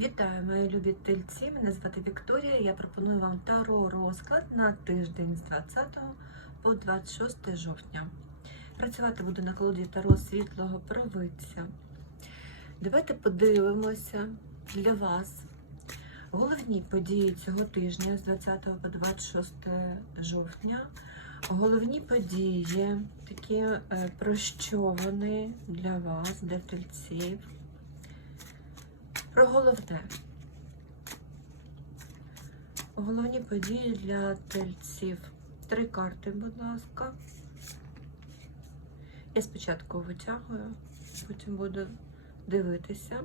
Вітаю, мої любі тельці. Мене звати Вікторія. Я пропоную вам таро розклад на тиждень з 20 по 26 жовтня. Працювати буду на колоді таро світлого провидця. Давайте подивимося для вас головні події цього тижня з 20 по 26 жовтня. Головні події, такі е, про що вони для вас, для тельців. Про головне. Головні події для тельців. Три карти, будь ласка. Я спочатку витягую, потім буду дивитися.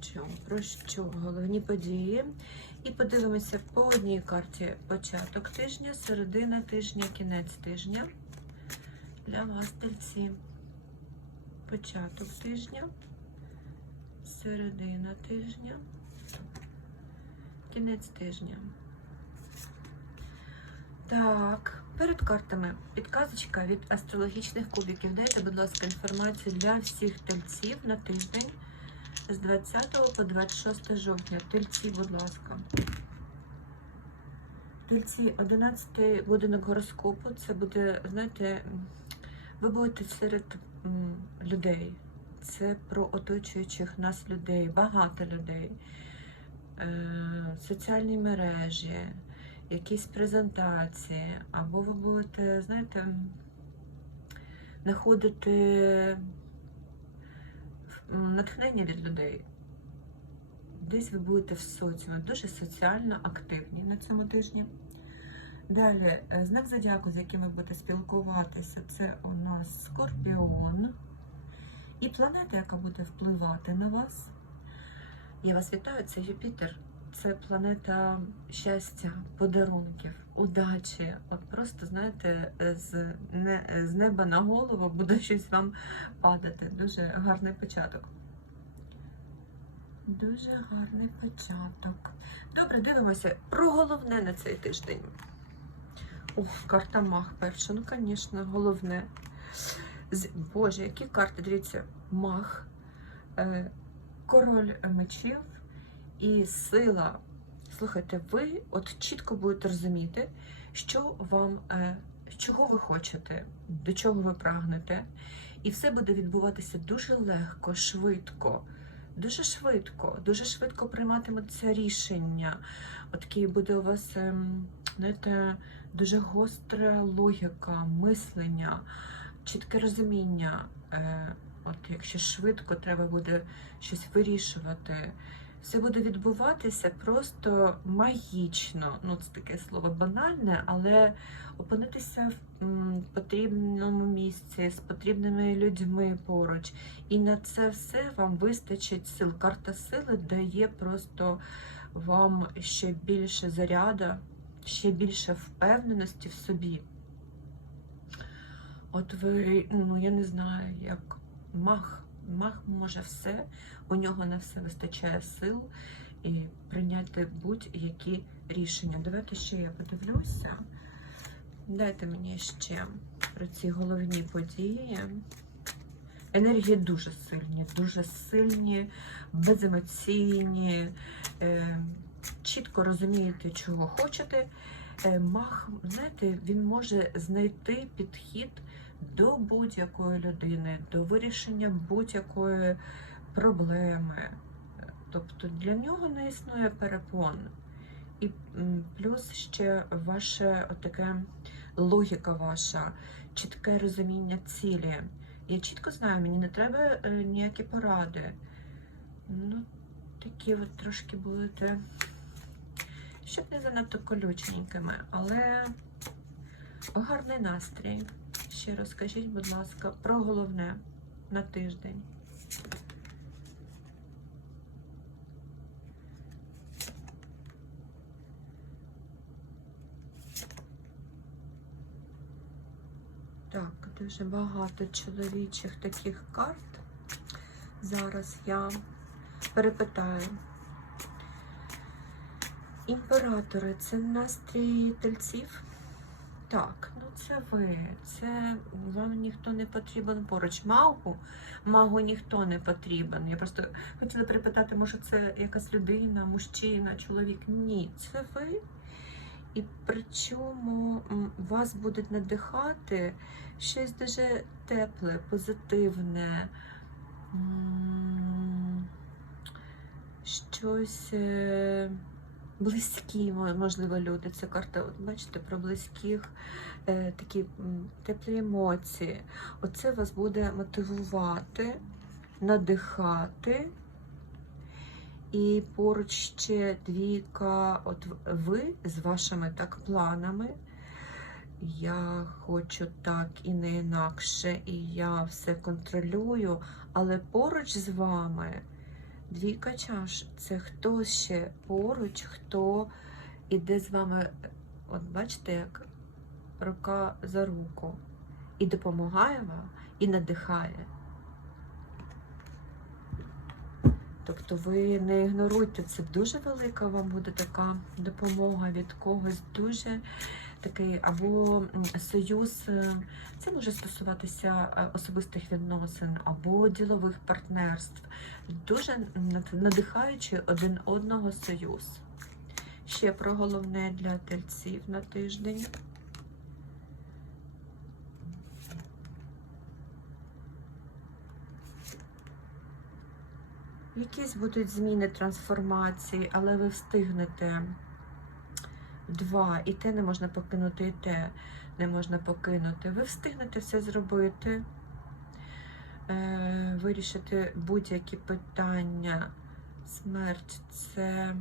Що, про що? Головні події. І подивимося по одній карті початок тижня, середина тижня, кінець тижня. Для вас, тельці. Початок тижня середина тижня, кінець тижня. Так, перед картами підказочка від астрологічних кубиків. Дайте, будь ласка, інформацію для всіх тельців на тиждень з 20 по 26 жовтня. Тельці, будь ласка. Тельці, 11 будинок гороскопу. Це буде, знаєте, ви будете серед людей це про оточуючих нас людей, багато людей, е, соціальні мережі, якісь презентації, або ви будете, знаєте, знаходити натхнення від людей. Десь ви будете в соціумі, дуже соціально активні на цьому тижні. Далі, е, знак зодіаку, з яким ви будете спілкуватися, це у нас Скорпіон. І планета, яка буде впливати на вас. Я вас вітаю, це Юпітер. Це планета щастя, подарунків, удачі. От просто, знаєте, з, не, з неба на голову буде щось вам падати. Дуже гарний початок. Дуже гарний початок. Добре, дивимося про головне на цей тиждень. Ух, карта Мах перша. Ну, звісно, головне. Боже, які карти, дивіться, мах, е, король мечів і сила. Слухайте, ви от чітко будете розуміти, що вам, е, чого ви хочете, до чого ви прагнете. І все буде відбуватися дуже легко, швидко. Дуже швидко, дуже швидко прийматимуться рішення. От такий буде у вас, ем, знаєте, дуже гостра логіка, мислення чітке розуміння, е, от якщо швидко треба буде щось вирішувати, все буде відбуватися просто магічно. Ну, це таке слово банальне, але опинитися в потрібному місці з потрібними людьми поруч. І на це все вам вистачить сил. Карта сили дає просто вам ще більше заряда, ще більше впевненості в собі. От ви, ну я не знаю, як мах. Мах може все, у нього на все вистачає сил і прийняти будь-які рішення. Давайте ще я подивлюся. Дайте мені ще про ці головні події. Енергії дуже сильні, дуже сильні, беземоційні, е, чітко розумієте, чого хочете. Мах, знаєте, він може знайти підхід до будь-якої людини, до вирішення будь-якої проблеми. Тобто для нього не існує перепон. І плюс ще ваша таке логіка ваша, чітке розуміння цілі. Я чітко знаю, мені не треба е, ніякі поради. Ну, такі от трошки будете щоб не занадто колюченькими, але гарний настрій. Ще розкажіть, будь ласка, про головне на тиждень. Так, дуже багато чоловічих таких карт. Зараз я перепитаю. Імператори це настрій тельців. Так, ну це ви. Це вам ніхто не потрібен поруч. Магу, магу ніхто не потрібен. Я просто хотіла перепитати, може, це якась людина, мужчина, чоловік. Ні, це ви. І причому м, вас будуть надихати щось дуже тепле, позитивне. Щось е, близькі, можливо, люди. Це карта, от бачите, про близьких е, такі теплі емоції. Оце вас буде мотивувати, надихати. І поруч ще двійка, от ви з вашими так планами. Я хочу так і не інакше, і я все контролюю, але поруч з вами двійка чаш це хто ще поруч, хто іде з вами, от бачите, як рука за руку, і допомагає вам, і надихає. Тобто ви не ігноруйте, це дуже велика вам буде така допомога від когось, дуже такий або союз, е, це може стосуватися е, особистих відносин або ділових партнерств. Дуже над- надихаючий один одного союз. Ще про головне для тельців на тиждень. Якісь будуть зміни трансформації, але ви встигнете два, і те не можна покинути, і те не можна покинути. Ви встигнете все зробити, е, вирішити будь-які питання. Смерть це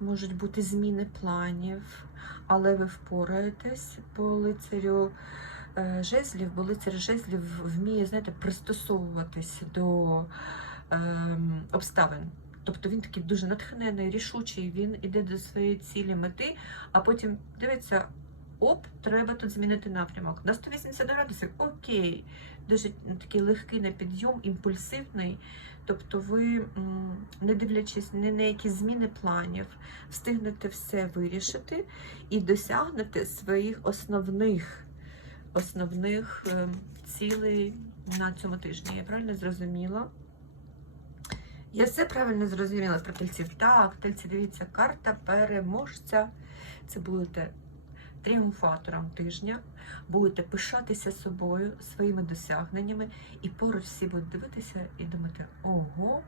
можуть бути зміни планів, але ви впораєтесь по лицарю е, жезлів, бо лицар жезлів вміє, знаєте, пристосовуватись до ем, обставин. Тобто він такий дуже натхнений, рішучий, він іде до своєї цілі мети, а потім дивиться, оп, треба тут змінити напрямок. На 180 градусів, окей, дуже такий легкий на підйом, імпульсивний. Тобто ви, не дивлячись ні на які зміни планів, встигнете все вирішити і досягнете своїх основних, основних ем, цілей на цьому тижні. Я правильно зрозуміла? Я все правильно зрозуміла про тельців. Так, тельці, дивіться, карта переможця. Це будете тріумфатором тижня, будете пишатися собою, своїми досягненнями, і поруч всі будуть дивитися і думати, ого,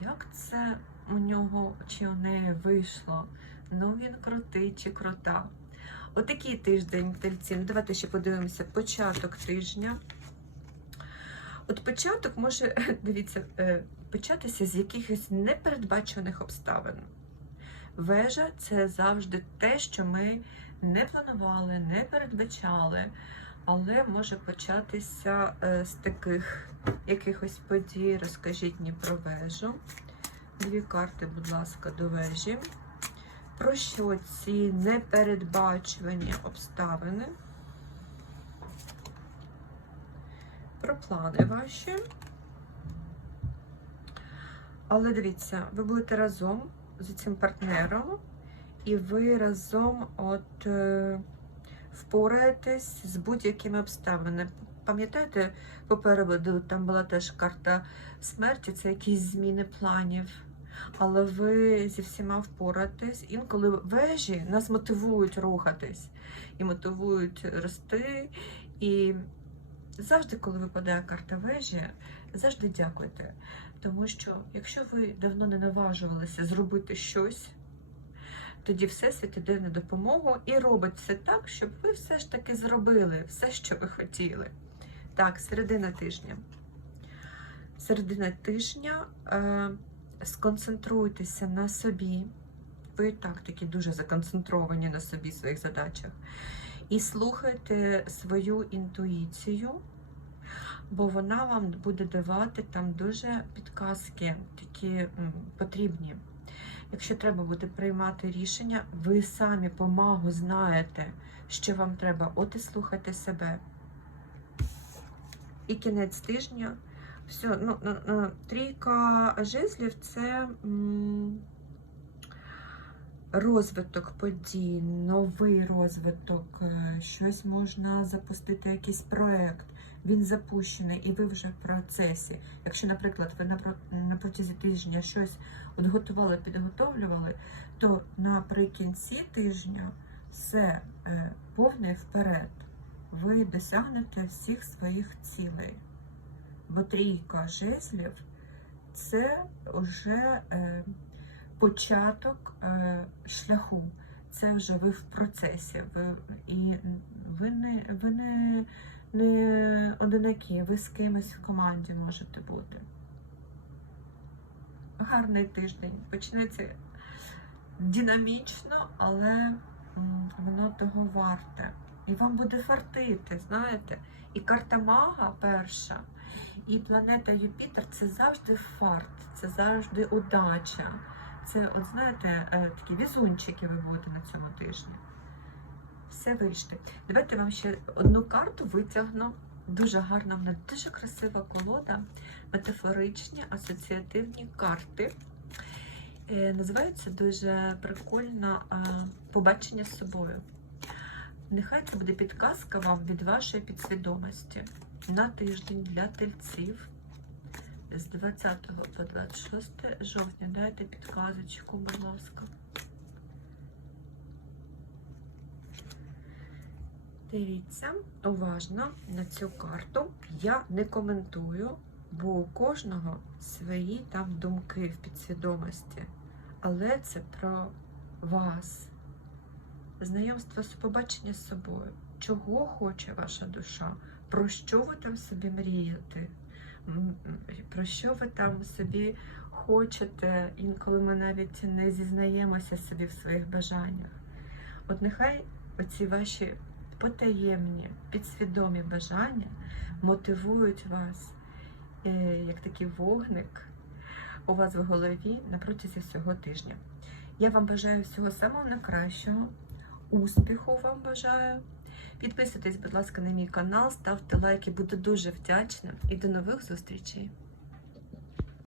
як це у нього чи у неї вийшло. Ну він крутий чи крута. Отакий тиждень тельці. Ну, давайте ще подивимося початок тижня. От початок може, дивіться, е, початися з якихось непередбачених обставин. Вежа це завжди те, що ми не планували, не передбачали, але може початися е, з таких якихось подій. Розкажіть мені про вежу. Дві карти, будь ласка, до вежі. Про що ці непередбачувані обставини? Про плани ваші. Але дивіться, ви будете разом з цим партнером, і ви разом от е, впораєтесь з будь-якими обставинами. Пам'ятаєте, попереду там була теж карта смерті, це якісь зміни планів. Але ви зі всіма впораєтесь. Інколи вежі нас мотивують рухатись і мотивують рости. І завжди, коли випадає карта вежі, завжди дякуйте. Тому що якщо ви давно не наважувалися зробити щось, тоді Всесвіт іде на допомогу і робить все так, щоб ви все ж таки зробили все, що ви хотіли. Так, середина тижня. Середина тижня е, сконцентруйтеся на собі. Ви і так такі дуже законцентровані на собі, своїх задачах. І слухайте свою інтуїцію бо вона вам буде давати там дуже підказки, такі потрібні. Якщо треба буде приймати рішення, ви самі по магу знаєте, що вам треба, от і слухайте себе. І кінець тижня. Все, ну, ну, ну, трійка жезлів це розвиток подій, новий розвиток, е, щось можна запустити, якийсь проект. Він запущений, і ви вже в процесі. Якщо, наприклад, ви на про- на протязі тижня щось от готували, підготовлювали, то наприкінці тижня все е, повне вперед. Ви досягнете всіх своїх цілей. Бо трійка жезлів це вже е, початок е, шляху. Це вже ви в процесі. Ви, і ви не, ви не, не одинакі, ви з кимось в команді можете бути. Гарний тиждень. Почнеться динамічно, але воно того варте. І вам буде фартити, знаєте. І карта мага перша, і планета Юпітер це завжди фарт, це завжди удача. Це, от знаєте, е, такі візунчики ви будете на цьому тижні. Все вийшли. Давайте вам ще одну карту витягну. Дуже гарна, вона дуже красива колода. Метафоричні асоціативні карти. Е, Називається дуже прикольно е, побачення з собою. Нехай це буде підказка вам від вашої підсвідомості на тиждень для тельців з 20 по 26 жовтня. Дайте підказочку, будь ласка. Дивіться уважно на цю карту. Я не коментую, бо у кожного свої там думки в підсвідомості. Але це про вас. Знайомство побачення з собою. Чого хоче ваша душа? Про що ви там собі мрієте? Про що ви там собі хочете? Інколи ми навіть не зізнаємося собі в своїх бажаннях. От нехай оці ваші потаємні, підсвідомі бажання мотивують вас, е, як такий вогник у вас в голові на протязі всього тижня. Я вам бажаю всього самого найкращого, успіху вам бажаю. Підписуйтесь, будь ласка, на мій канал, ставте лайки, буду дуже вдячна і до нових зустрічей!